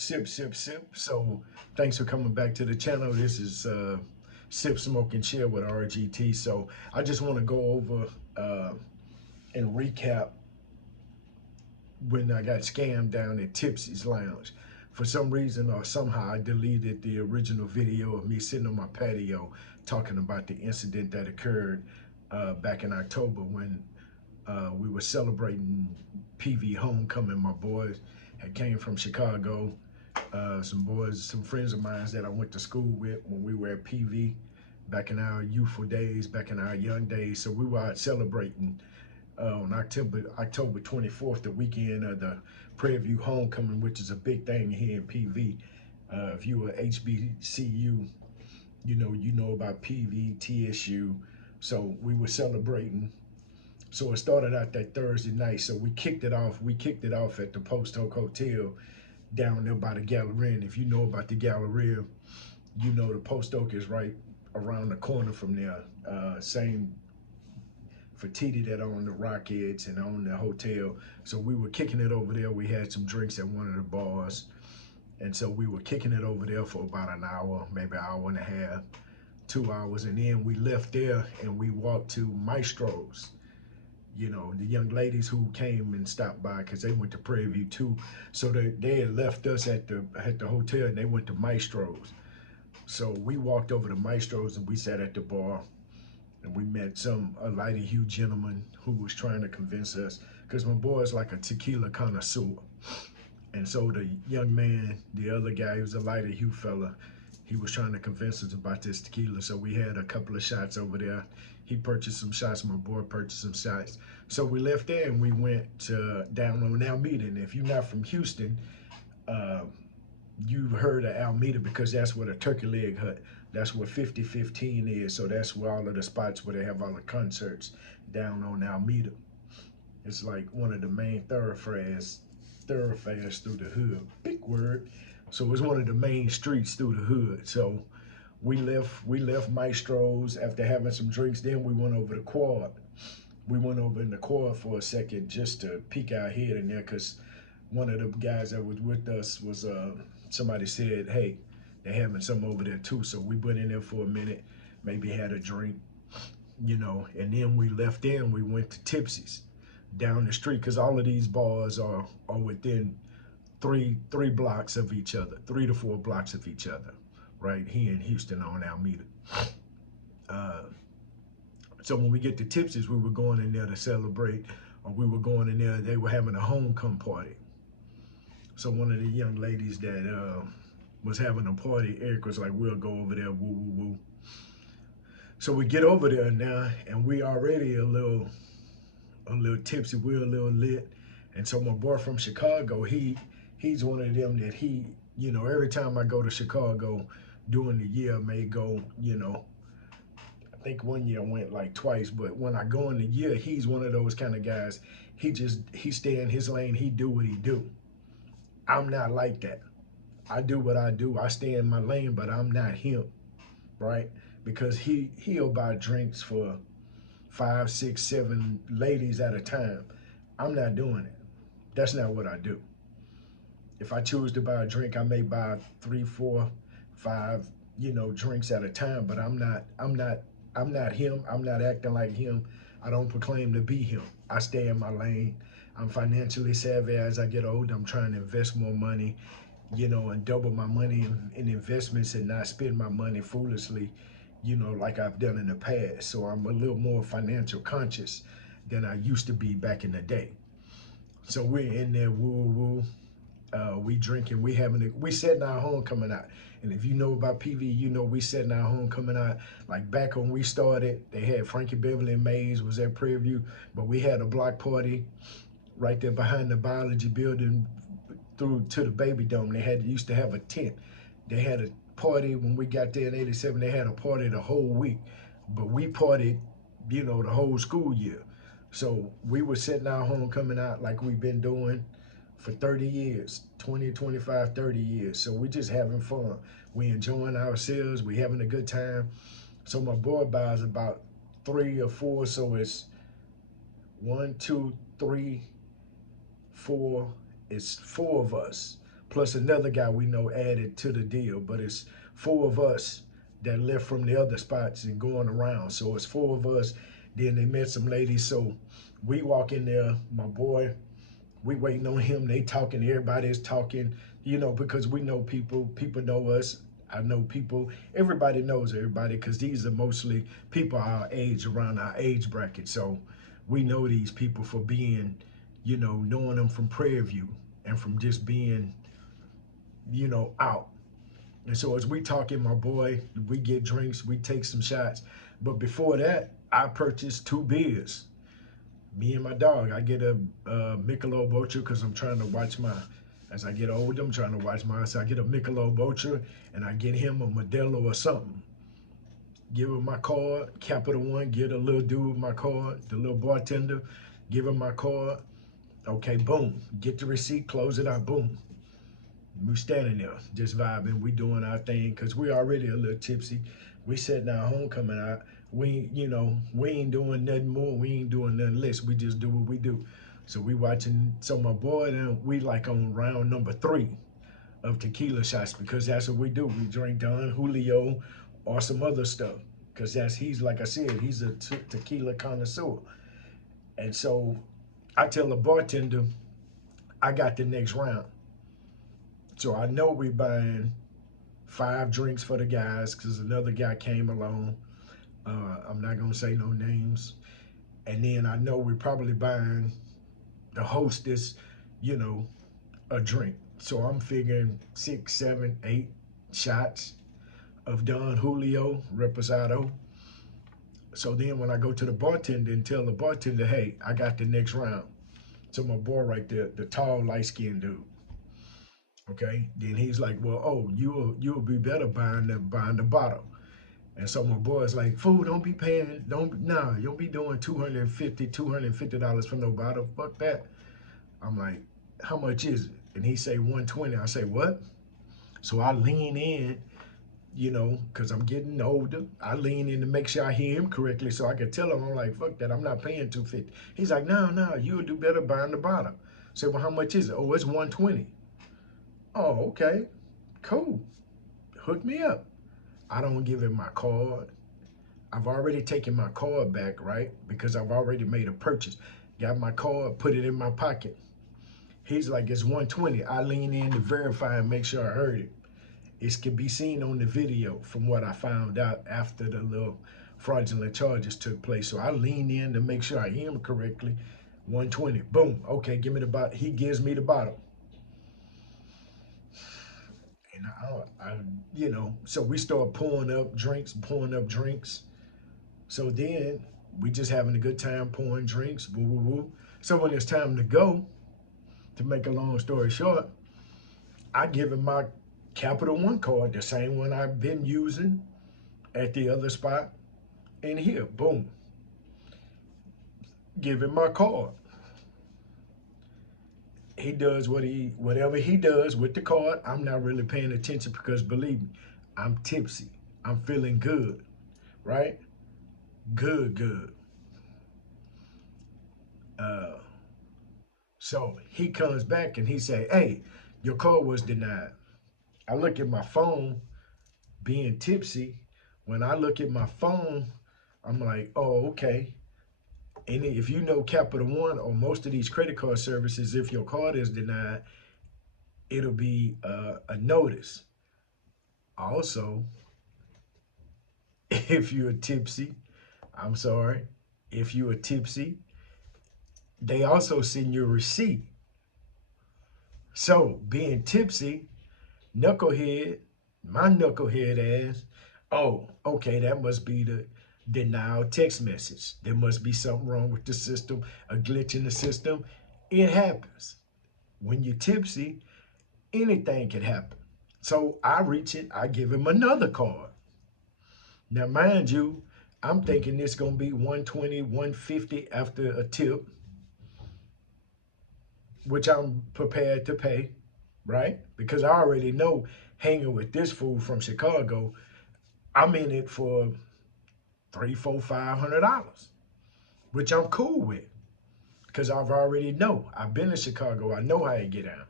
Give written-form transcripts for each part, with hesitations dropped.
Sip, sip, sip. So thanks for coming back to the channel. This is Sip, Smoke, and Chill with RGT. So I just want to go over and recap when I got scammed down at Tipsy's Lounge. For some reason or somehow I deleted the original video of me sitting on my patio talking about the incident that occurred back in October when we were celebrating PV homecoming. My boys had came from Chicago. Some friends of mine that I went to school with when we were at PV back in our youthful days, back in our young days. So we were out celebrating on October 24th, the weekend of the Prairie View homecoming, which is a big thing here in PV. If you were HBCU, you know about PV, TSU. So we were celebrating. So it started out that Thursday night. So we kicked it off. We kicked it off at the Post Oak Hotel down there by the Galleria. And if you know about the Galleria, you know the Post Oak is right around the corner from there. Same for TD that owned the Rockets and owned the hotel. So we were kicking it over there. We had some drinks at one of the bars. And so we were kicking it over there for about an hour, maybe an hour and a half, 2 hours. And then we left there and we walked to Maestro's. You know, the young ladies who came and stopped by because they went to Prairie View too. So they had left us at the hotel and they went to Maestro's. So we walked over to Maestro's and we sat at the bar and we met a lighter hue gentleman who was trying to convince us, because my boy is like a tequila connoisseur. And so the young man, the other guy, he was a lighter hue fella, he was trying to convince us about this tequila. So we had a couple of shots over there. He purchased some shots, my boy purchased some shots. So we left there and we went down on Alameda. And if you're not from Houston, you've heard of Alameda because that's where the Turkey Leg Hut, that's where 5015 is. So that's where all of the spots where they have all the concerts down on Alameda. It's like one of the main thoroughfares through the hood. Big word. So it's one of the main streets through the hood. So we left Maestro's after having some drinks. Then we went over the quad. We went over in the quad for a second just to peek our head in there, because one of the guys that was with us was somebody said, hey, they're having some over there too. So we went in there for a minute, maybe had a drink, and then we left there and we went to Tipsy's down the street, because all of these bars are within three blocks of each other, 3 to 4 blocks of each other, right here in Houston on Alameda. So when we get to Tipsy's, we were going in there to celebrate, or we were going in there, they were having a homecoming party. So one of the young ladies that was having a party, Eric was like, we'll go over there, woo, woo, woo. So we get over there now, and we already a little tipsy, we're a little lit. And so my boy from Chicago, he's one of them that every time I go to Chicago during the year, I may go, I think one year I went like twice, but when I go in the year, he's one of those kind of guys. He stay in his lane, he do what he do. I'm not like that. I do what I do. I stay in my lane, but I'm not him, right? Because he'll buy drinks for 5, 6, 7 ladies at a time. I'm not doing it. That's not what I do. If I choose to buy a drink, I may buy 3, 4, 5, drinks at a time, but I'm not him. I'm not acting like him. I don't proclaim to be him. I stay in my lane. I'm financially savvy. As I get older, I'm trying to invest more money, and double my money in investments and not spend my money foolishly, like I've done in the past. So I'm a little more financial conscious than I used to be back in the day. So we're in there, woo, we drinking, we setting our homecoming out. And if you know about PV, we setting our homecoming out. Like back when we started, they had Frankie Beverly and Mays was at Prairie View, but we had a block party right there behind the biology building through to the Baby Dome. They used to have a tent. They had a party when we got there in '87. They had a party the whole week, but we partied, the whole school year. So we were setting our homecoming out like we've been doing for 30 years, 20, 25, 30 years. So we just having fun. We enjoying ourselves. We having a good time. So my boy buys about 3 or 4. So it's 1, 2, 3, 4. It's 4 of us. plus another guy we know added to the deal. But it's four of us that left from the other spots and going around. So it's four of us. Then they met some ladies. So we walk in there, my boy, we waiting on him. They talking, everybody's talking, you know, because we know people know us. I know people, everybody knows everybody because these are mostly people our age, around our age bracket. So we know these people for being, you know, knowing them from Prairie View and from just being, you know, out. And so as we talking, my boy, we get drinks, we take some shots. But before that, I purchased two beers. Me and my dog, I get a Michelob Ultra because I'm trying to watch my, as I get older, I'm trying to watch mine. So I get a Michelob Ultra and I get him a Modelo or something. Give him my card, Capital One, get a little dude my card, the little bartender, give him my card. Okay, boom, get the receipt, close it out, boom. We standing there, just vibing, we doing our thing, cause we already a little tipsy. We setting our homecoming out. We, you know, we ain't doing nothing more. We ain't doing nothing less. We just do what we do. So we watching. So my boy, and we like on round number 3 of tequila shots because that's what we do. We drink Don Julio or some other stuff because that's he's like I said, he's a tequila connoisseur. And so I tell the bartender, I got the next round. So I know we buying 5 drinks for the guys because another guy came along. I'm not gonna say no names. And then I know we're probably buying the hostess, you know, a drink. So I'm figuring 6, 7, 8 shots of Don Julio Reposado. So then when I go to the bartender and tell the bartender, hey, I got the next round. So my boy right there, the tall, light-skinned dude. Okay. Then he's like, well, oh, you'll be better buying the bottle. And so my boy's like, fool, don't be paying, you'll be doing $250 for no bottle. Fuck that. I'm like, how much is it? And he say 120. I say, what? So I lean in, you know, because I'm getting older. I lean in to make sure I hear him correctly so I can tell him, I'm like, fuck that, I'm not paying 250. He's like, no, you'll do better buying the bottle. I said, well, how much is it? Oh, it's 120. Oh, okay, cool. Hook me up. I don't give him my card. I've already taken my card back, right? Because I've already made a purchase. Got my card, put it in my pocket. He's like, it's 120. I lean in to verify and make sure I heard it. It can be seen on the video from what I found out after the little fraudulent charges took place. So I leaned in to make sure I hear him correctly. 120. Boom. Okay, give me the bottle. He gives me the bottle. And you know, so we start pouring up drinks. So then we just having a good time pouring drinks. Woo, woo, woo. So when it's time to go, to make a long story short, I give him my Capital One card, the same one I've been using at the other spot. And here, boom, give him my card. He does whatever he does with the card. I'm not really paying attention because believe me, I'm tipsy. I'm feeling good, right? Good. Uh, so he comes back and he say, hey, your card was denied. I look at my phone, being tipsy. When I look at my phone, I'm like, oh, okay. And if you know Capital One or most of these credit card services, if your card is denied, it'll be a notice. Also, if you're tipsy, I'm sorry, if you're tipsy, they also send you a receipt. So being tipsy, knucklehead, my knucklehead ass, oh, okay, that must be the denial text message. There must be something wrong with the system, a glitch in the system. It happens. When you're tipsy, anything can happen. So I reach it, I give him another card. Now, mind you, I'm thinking it's gonna be 120, 150 after a tip, which I'm prepared to pay, right? Because I already know hanging with this fool from Chicago, I'm in it for $300, $400, $500, which I'm cool with. Because I've already know. I've been to Chicago. I know how to get out.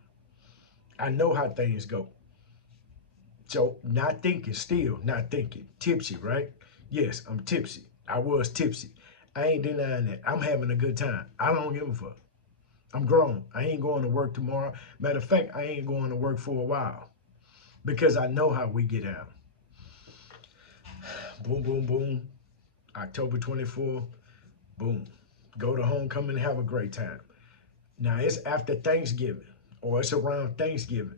I know how things go. So not thinking, still not thinking. Tipsy, right? Yes, I'm tipsy. I was tipsy. I ain't denying that. I'm having a good time. I don't give a fuck. I'm grown. I ain't going to work tomorrow. Matter of fact, I ain't going to work for a while because I know how we get out. Boom, boom, boom. October 24th, boom. Go to homecoming, have a great time. Now it's after Thanksgiving or it's around Thanksgiving.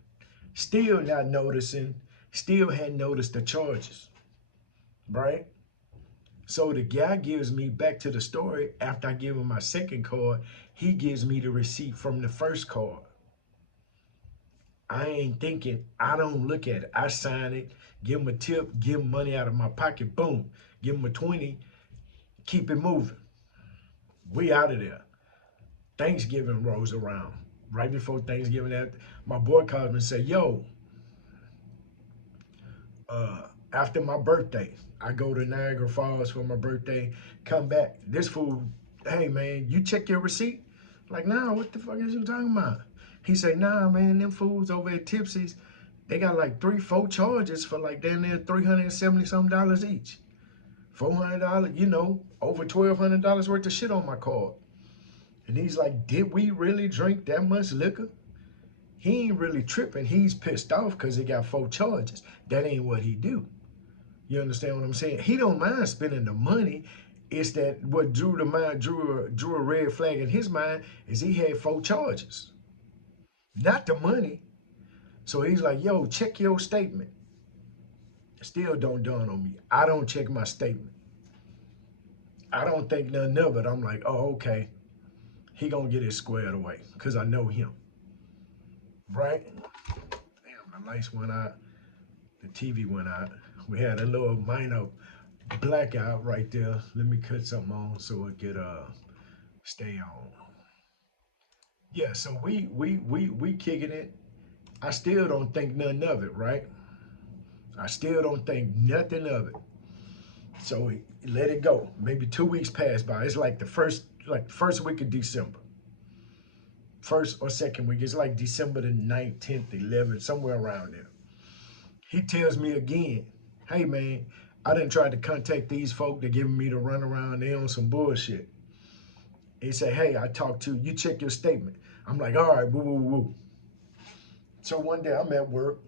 Still not noticing, still hadn't noticed the charges, right? So the guy gives me back to the story after I give him my second card, he gives me the receipt from the first card. I ain't thinking, I don't look at it. I sign it, give him a tip, give him money out of my pocket, boom. Give him a 20, keep it moving. We out of there. Thanksgiving rolls around. Right before Thanksgiving, my boy calls me and say, yo, after my birthday, I go to Niagara Falls for my birthday, come back. This fool, hey man, you check your receipt? Like, nah, what the fuck is you talking about? He say, nah, man, them fools over at Tipsy's, they got like 3, 4 charges for like damn near $370 some each. $400, over $1,200 worth of shit on my card. And he's like, did we really drink that much liquor? He ain't really tripping. He's pissed off because he got 4 charges. That ain't what he do. You understand what I'm saying? He don't mind spending the money. It's that what drew a red flag in his mind is he had 4 charges, not the money. So he's like, yo, check your statement. Still don't dawn on me. I don't check my statement. I don't think nothing of it. I'm like, oh, okay. He gonna get it squared away because I know him, right? Damn, the lights went out. The TV went out. We had a little minor blackout right there. Let me cut something on so it could stay on. Yeah, so we kicking it. I still don't think nothing of it, right? I still don't think nothing of it. So we let it go. Maybe 2 weeks pass by. It's like the first week of December. First or second week. It's like December the 9th, 10th, 11th, somewhere around there. He tells me again, hey man, I didn't try to contact these folk. They're giving me the runaround. They on some bullshit. He said, hey, I talked to you. Check your statement. I'm like, all right, woo, woo, woo. So one day I'm at work.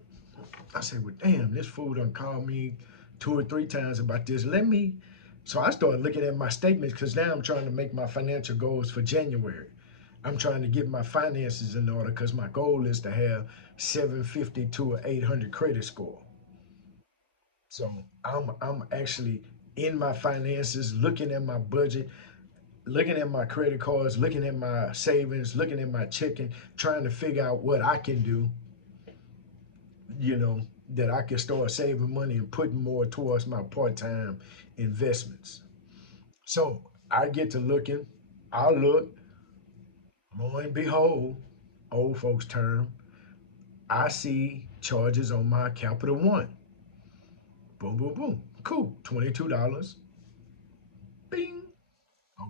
I said, well, damn, this fool done called me 2 or 3 times about this. So I started looking at my statements because now I'm trying to make my financial goals for January. I'm trying to get my finances in order because my goal is to have 750 to an 800 credit score. So I'm actually in my finances, looking at my budget, looking at my credit cards, looking at my savings, looking at my checking, trying to figure out what I can do, you know, that I can start saving money and putting more towards my part-time investments. So I get to looking, I look, lo and behold, old folks term, I see charges on my Capital One. Boom, boom, boom. Cool. $22. Bing.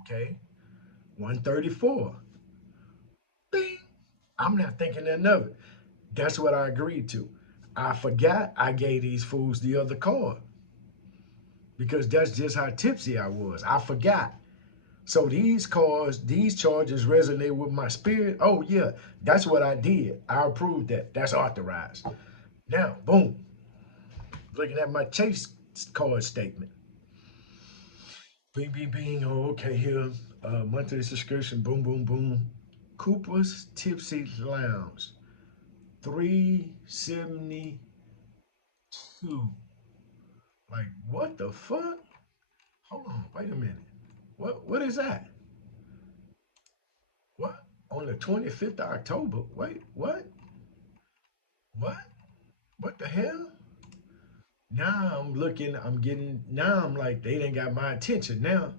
Okay. 134. Bing. I'm not thinking nothing of it. That's what I agreed to. I forgot I gave these fools the other card because that's just how tipsy I was. I forgot. So these cards, these charges resonate with my spirit. Oh yeah, that's what I did. I approved that. That's authorized. Now, boom, looking at my Chase card statement. Bing, bing, bing. Oh, okay, here. Monthly subscription. Boom, boom, boom. Cooper's Tipsy Lounge. 372. Like, what the fuck? Hold on, wait a minute. What is that? What? On the 25th of October? Wait, what? What? What the hell? Now I'm looking, now I'm like, they didn't got my attention now.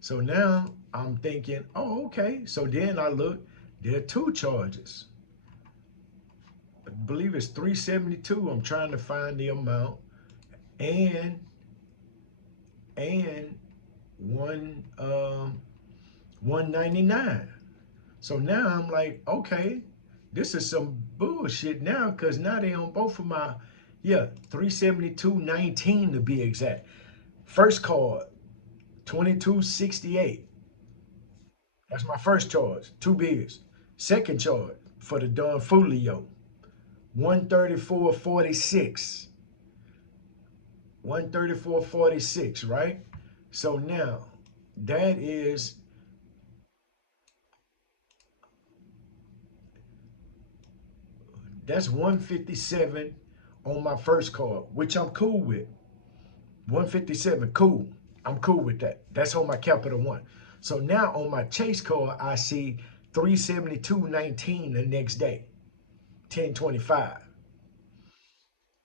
So now I'm thinking, oh, okay. So then I look, there are 2 charges. I believe it's 372. I'm trying to find the amount. And and one 199. So now I'm like, okay. This is some bullshit now, because now they on both of my, yeah, 372.19 to be exact. First card, 2268. That's my first charge, two beers. Second charge for the Don Folio, 134.46. 134.46, right? So now that is, that's 157 on my first card, which I'm cool with. 157, cool. I'm cool with that. That's on my Capital One. So now on my Chase card, I see 372.19 the next day, 1025.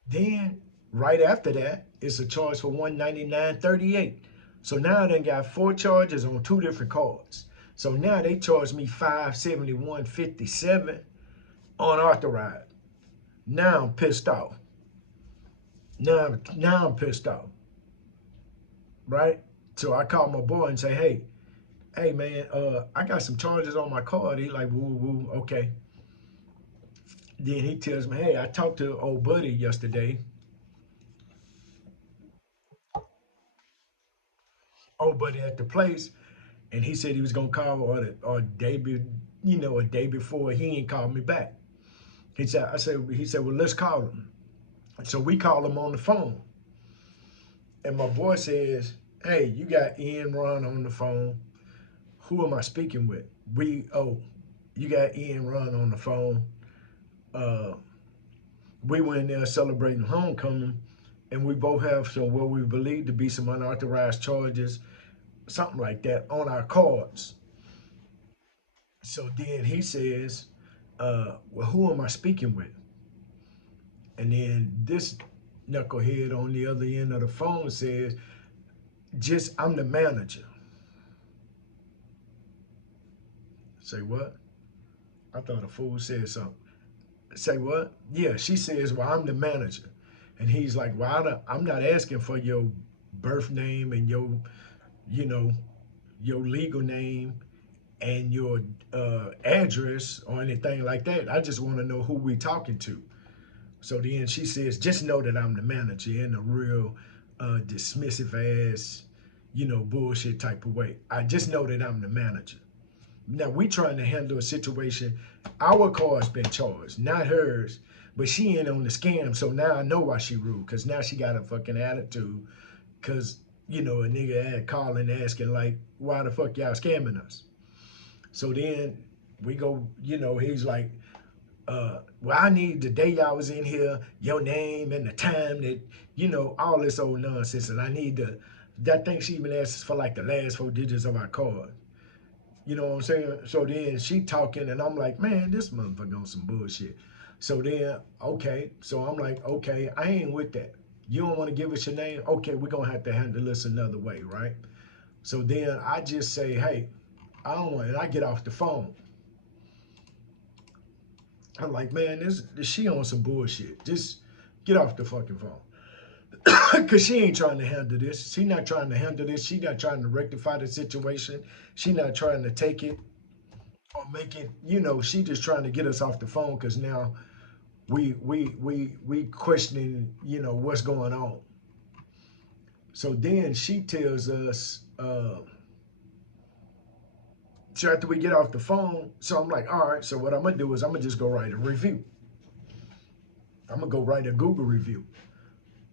Then right after that, it's a charge for 199.38. So now I done got four charges on two different cards. So now they charge me 571.57 unauthorized. Now I'm pissed off. Now I'm pissed off, right? So I call my boy and say, hey man, I got some charges on my card. He like, woo woo, okay. Then he tells me, hey, I talked to old buddy yesterday. Old buddy at the place, and he said he was gonna call or day be, a day before. He ain't called me back. He said, well, let's call him. So we call him on the phone, and my boy says, hey, you got Ian Ron on the phone. Who am I speaking with? You got Ian Ron on the phone. Uh, we were in there celebrating homecoming, and we both have some what we believe to be some unauthorized charges, something like that, on our cards. So then he says, well, who am I speaking with? And then this knucklehead on the other end of the phone says, just, I'm the manager. Say what? I thought a fool said something. Say what? Yeah, she says, well, I'm the manager. And he's like, well, I'm not asking for your birth name and you know, your legal name and your address or anything like that. I just want to know who we talking to. So then she says, just know that I'm the manager, in a real dismissive ass, bullshit type of way. I just know that I'm the manager. Now we trying to handle a situation. Our car's been charged, not hers, but she ain't on the scam. So now I know why she rude, because now she got a fucking attitude. Because, a nigga had calling asking, like, why the fuck y'all scamming us? So then we go, he's like, well, I need the day y'all was in here, your name and the time that, all this old nonsense. And I need that thing she even asks for like the last four digits of our card. You know what I'm saying? So then she talking and I'm like, man, this motherfucker on some bullshit. So then, okay. So I'm like, okay, I ain't with that. You don't want to give us your name? Okay, we're going to have to handle this another way, right? So then I just say, hey, I don't want it. I get off the phone. I'm like, man, this she on some bullshit. Just get off the fucking phone. Cause she ain't trying to handle this. She not trying to handle this. She not trying to rectify the situation. She not trying to take it or make it, she just trying to get us off the phone because now we questioning, what's going on. So then she tells us, so after we get off the phone, so I'm like, all right, so what I'm gonna do is I'm gonna just go write a review. I'm gonna go write a Google review.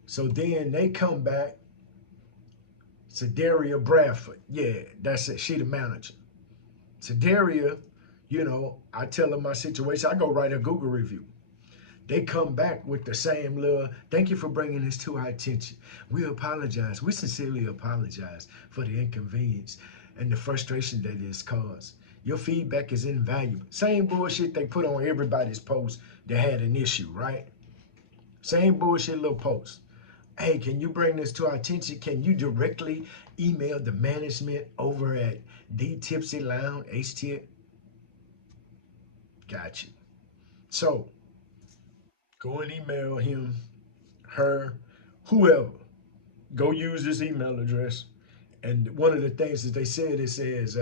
So then they come back, Sedaria Bradford. Yeah, that's it. She the manager. Sedaria, I tell her my situation. I go write a Google review. They come back with the same little, thank you for bringing this to our attention. We apologize. We sincerely apologize for the inconvenience and the frustration that it has caused. Your feedback is invaluable. Same bullshit they put on everybody's post that had an issue, right? Same bullshit little post. Hey, can you bring this to our attention? Can you directly email the management over at the Tipsy Lounge, HT? Got you. So go and email him, her, whoever. Go use this email address. And one of the things that they said, it says,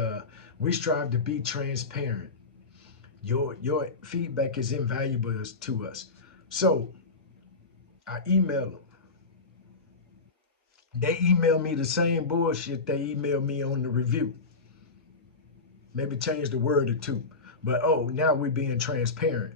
we strive to be transparent. Your feedback is invaluable to us. So I email them. They email me the same bullshit they email me on the review. Maybe change the word or two. But oh, now we're being transparent.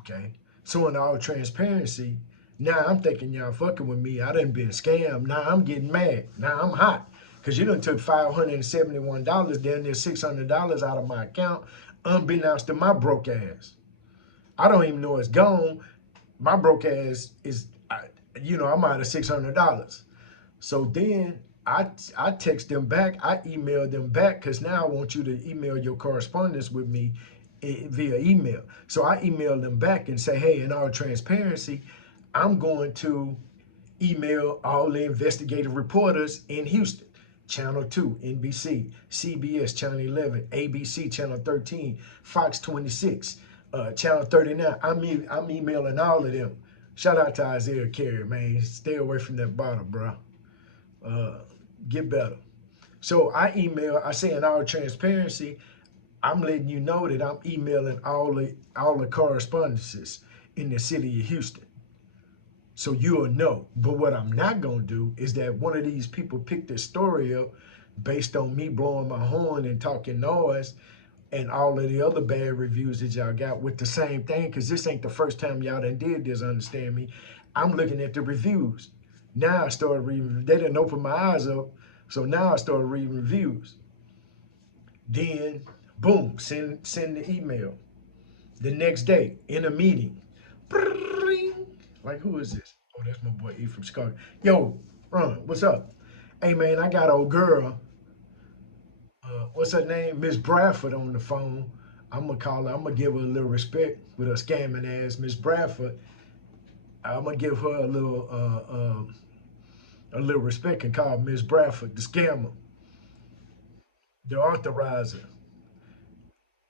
Okay. So in all transparency, now I'm thinking y'all fucking with me. I done been scammed. Now I'm getting mad. Now I'm hot. Cause you done took $571, down there $600 out of my account, unbeknownst to my broke ass. I don't even know it's gone. My broke ass is, I'm out of $600. So then I text them back. I email them back because now I want you to email your correspondence with me via email. So I email them back and say, hey, in all transparency, I'm going to email all the investigative reporters in Houston. Channel 2, NBC, CBS, Channel 11, ABC, Channel 13, Fox 26, Channel 39. I'm emailing all of them. Shout out to Isaiah Carey, man. Stay away from that bottle, bro. Uh, get better. So I say in all transparency, I'm letting you know that I'm emailing all the correspondences in the city of Houston. So you'll know. But what I'm not gonna do is that one of these people pick this story up based on me blowing my horn and talking noise and all of the other bad reviews that y'all got with the same thing, because this ain't the first time y'all done did this, understand me. I'm looking at the reviews. Now I started reading, they didn't open my eyes up, so now I started reading reviews. Then, boom, send the email. The next day, in a meeting, like, who is this? Oh, that's my boy E from Chicago. Yo, Ron, what's up? Hey, man, I got old girl, what's her name? Miss Bradford on the phone. I'm gonna call her. I'm gonna give her a little respect with her scamming ass, Miss Bradford. I'm gonna give her a little respect and call Miss Bradford the scammer, the authorizer,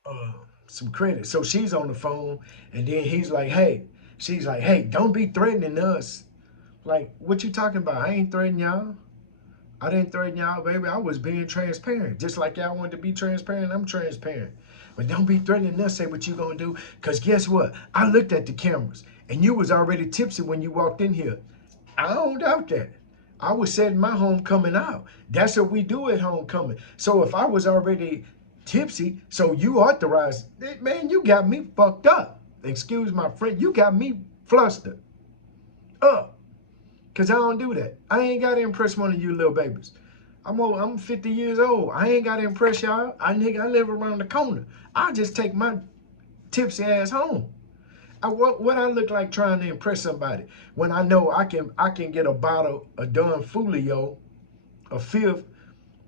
uh, some credit. So she's on the phone, and then he's like, "Hey," she's like, "Hey, don't be threatening us." Like, what you talking about? I ain't threatening y'all. I didn't threaten y'all, baby. I was being transparent. Just like y'all wanted to be transparent, I'm transparent. But don't be threatening us, say what you gonna do. Cause guess what? I looked at the cameras and you was already tipsy when you walked in here. I don't doubt that. I was setting my homecoming out. That's what we do at homecoming. So if I was already tipsy, so you authorized, man, you got me fucked up. Excuse my friend, you got me flustered up. Cause I don't do that. I ain't gotta impress one of you little babies. I'm 50 years old. I ain't gotta impress y'all. I live around the corner. I just take my tipsy ass home. What I look like trying to impress somebody when I know I can get a bottle of Don Julio, a fifth,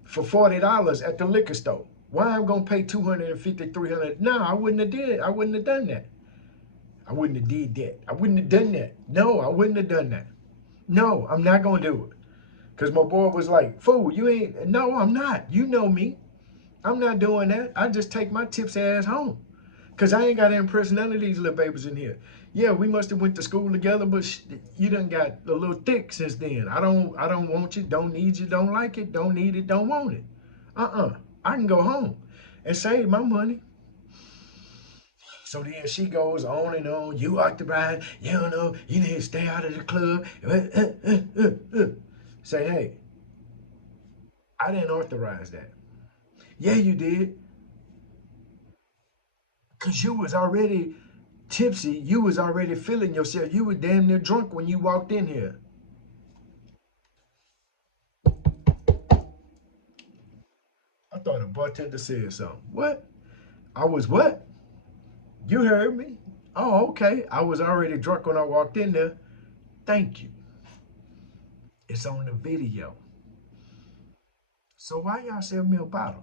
for $40 at the liquor store. Why I'm gonna pay 250, 300? No, I wouldn't have did. I wouldn't have done that. I wouldn't have did that. I wouldn't have done that. No, I wouldn't have done that. No, I'm not gonna do it. Cause my boy was like, "Fool, you ain't." No, I'm not. You know me. I'm not doing that. I just take my tips ass home. Cause I ain't got to impress none of these little babies in here. Yeah, we must have went to school together, but you done got a little thick since then. I don't want you, don't need you, don't like it, don't need it, don't want it. I can go home and save my money. So then she goes on and on. You occupied, you don't know, you need to stay out of the club. Say, hey, I didn't authorize that. Yeah, you did. Cause you was already tipsy. You was already feeling yourself. You were damn near drunk when you walked in here. I thought a bartender said something. What? I was what? You heard me. Oh, okay. I was already drunk when I walked in there. Thank you. It's on the video. So why y'all sell me a bottle?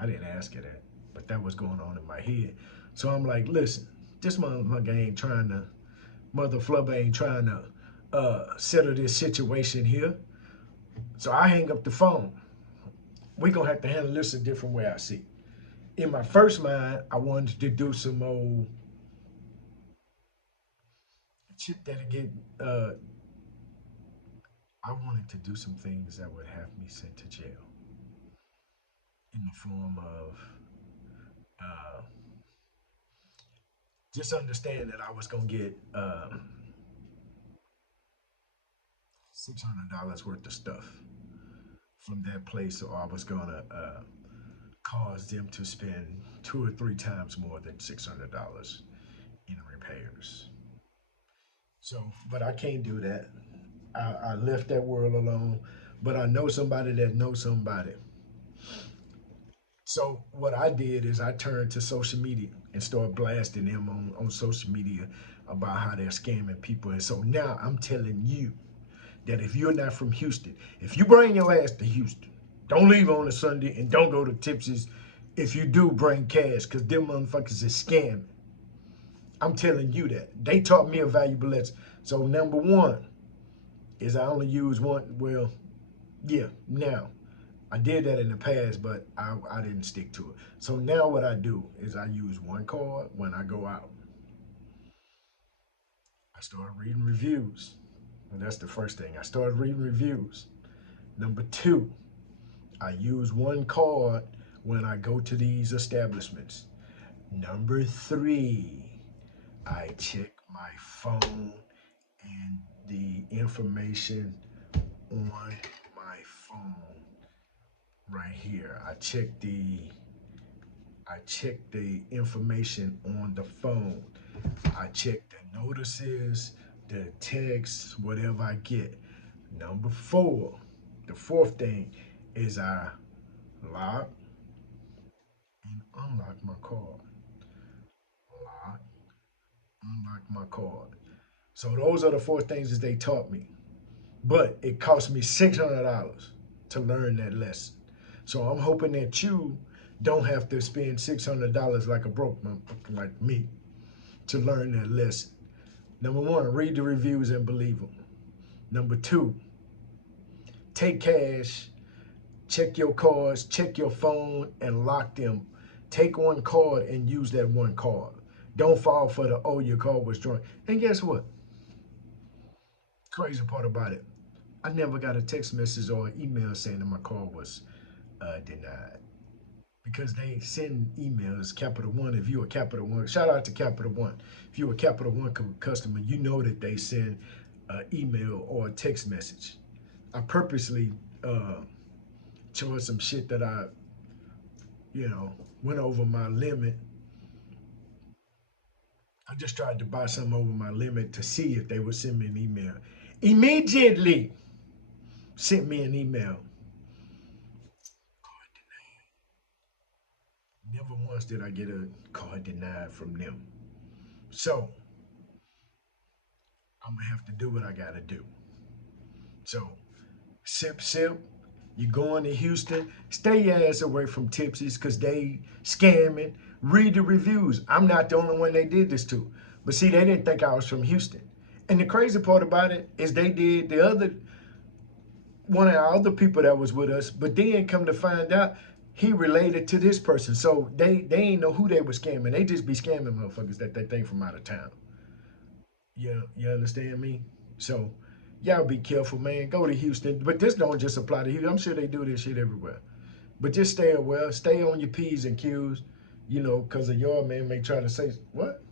I didn't ask her that, but that was going on in my head. So I'm like, listen, this motherfucker ain't trying to, mother flubber ain't trying to settle this situation here. So I hang up the phone. We gonna have to handle this a different way, I see. In my first mind, I wanted to do some old shit that'll get, uh, I wanted to do some things that would have me sent to jail in the form of Just understand that I was gonna get $600 worth of stuff from that place, or I was gonna cause them to spend 2 or 3 times more than $600 in repairs. So, but I can't do that. I left that world alone. But I know somebody that knows somebody. So what I did is I turned to social media and started blasting them on social media about how they're scamming people. And so now I'm telling you that if you're not from Houston, if you bring your ass to Houston, don't leave on a Sunday and don't go to Tipsy's. If you do, bring cash, because them motherfuckers is scamming. I'm telling you that. They taught me a valuable lesson. So number one is I only use one. Well, yeah, now. I did that in the past, but I didn't stick to it. So now what I do is I use one card when I go out. I start reading reviews. And that's the first thing. I started reading reviews. Number two, I use one card when I go to these establishments. Number three, I check my phone and the information on my phone right here. I check the information on the phone. I check the notices, the texts, whatever I get. Number four, the fourth thing is I lock and unlock my card. Lock, unlock my card. So those are the four things that they taught me. But it cost me $600 to learn that lesson. So I'm hoping that you don't have to spend $600 like a broke motherfucker like me to learn that lesson. Number one, read the reviews and believe them. Number two, take cash, check your cards, check your phone, and lock them. Take one card and use that one card. Don't fall for the, oh, your card was drunk. And guess what? Crazy part about it, I never got a text message or an email saying that my card was denied. Because they send emails, Capital One. If you're a Capital One, shout out to Capital One. If you're a Capital One customer, you know that they send an email or a text message. I purposely chose some shit that I, you know, went over my limit. I just tried to buy something over my limit to see if they would send me an email. Immediately sent me an email. Never once did I get a card denied from them. So I'm gonna have to do what I gotta do. So sip, sip. You going to Houston? Stay your ass away from Tipsy's because they scamming. Read the reviews. I'm not the only one they did this to. But see, they didn't think I was from Houston. And the crazy part about it is they did the other one of our other people that was with us, but then come to find out he related to this person. So they ain't know who they were scamming. They just be scamming motherfuckers that they think from out of town. Yeah, you understand me? So y'all be careful, man. Go to Houston. But this don't just apply to Houston. I'm sure they do this shit everywhere. But just stay aware. Stay on your P's and Q's, you know, because a yard man may try to say, what?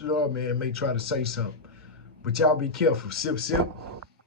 Yard man may try to say something. But y'all be careful. Sip, sip.